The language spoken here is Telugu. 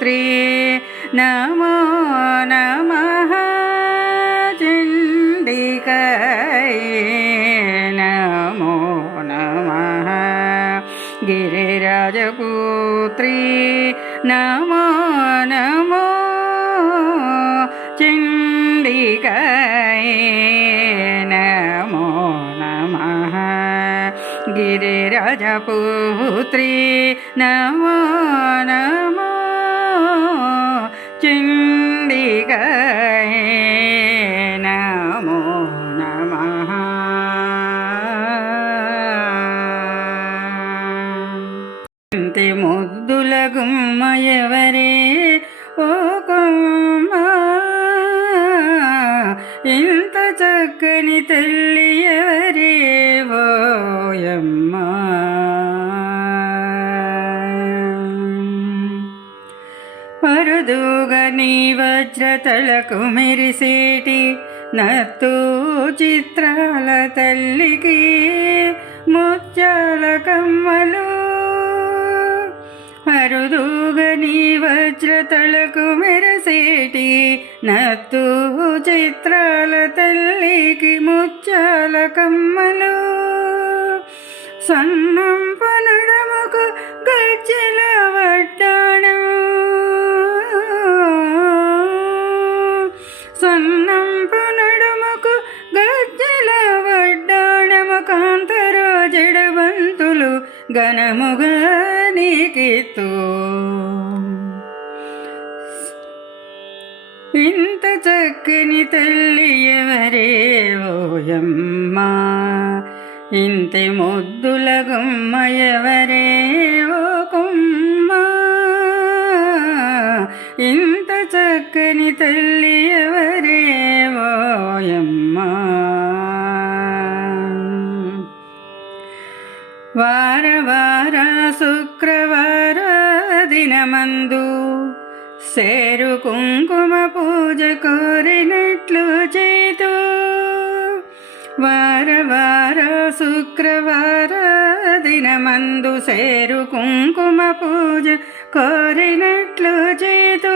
రాజపుత్రి నమో నమః చండికాయ నమో నమః గిరిరాజపుత్రి నమో నమో చండికాయ నమో నమః గిరిరాజపుత్రి నమో నమో చండికాయ నమో నమః ఇంటి ముద్దుల గుమ్మ ఎవరే ఓ కొమ్మ ఇంత చక్కని తల్లి ఎవరే ఓయమ్మ వరుదుగా నీ వజ్రతలకు మెరిసేటి నత్తు చిత్రాల తల్లికి ముత్యాల కమ్మలు అరుదుగా నీ వజ్రతలకు మెరసేటి నత్తు చిత్రాల తల్లికి ముత్యాల కమ్మలు సన్నం పనడముకు గజ్జల వడ్డాణం సన్నం పనడముకు గజ్జల వడ్డాణము కాంతరా జడబంతులు ఘనముగా నీకిత్తు ఇంత చక్కని తల్లి ఎవరే ఓయమ్మ ఇంటి ముద్దుల గుమ్మ ఎవరే ఓ కొమ్మ ఇంత చక్కని తల్లి ఎవరే ఓయమ్మ వార వార శుక్రవార దినమందు సేరు కుంకుమ పూజ కోరినట్లు చేతు వార వార శుక్రవార దినమందు సేరు కుంకుమ పూజ కోరినట్లు చేతు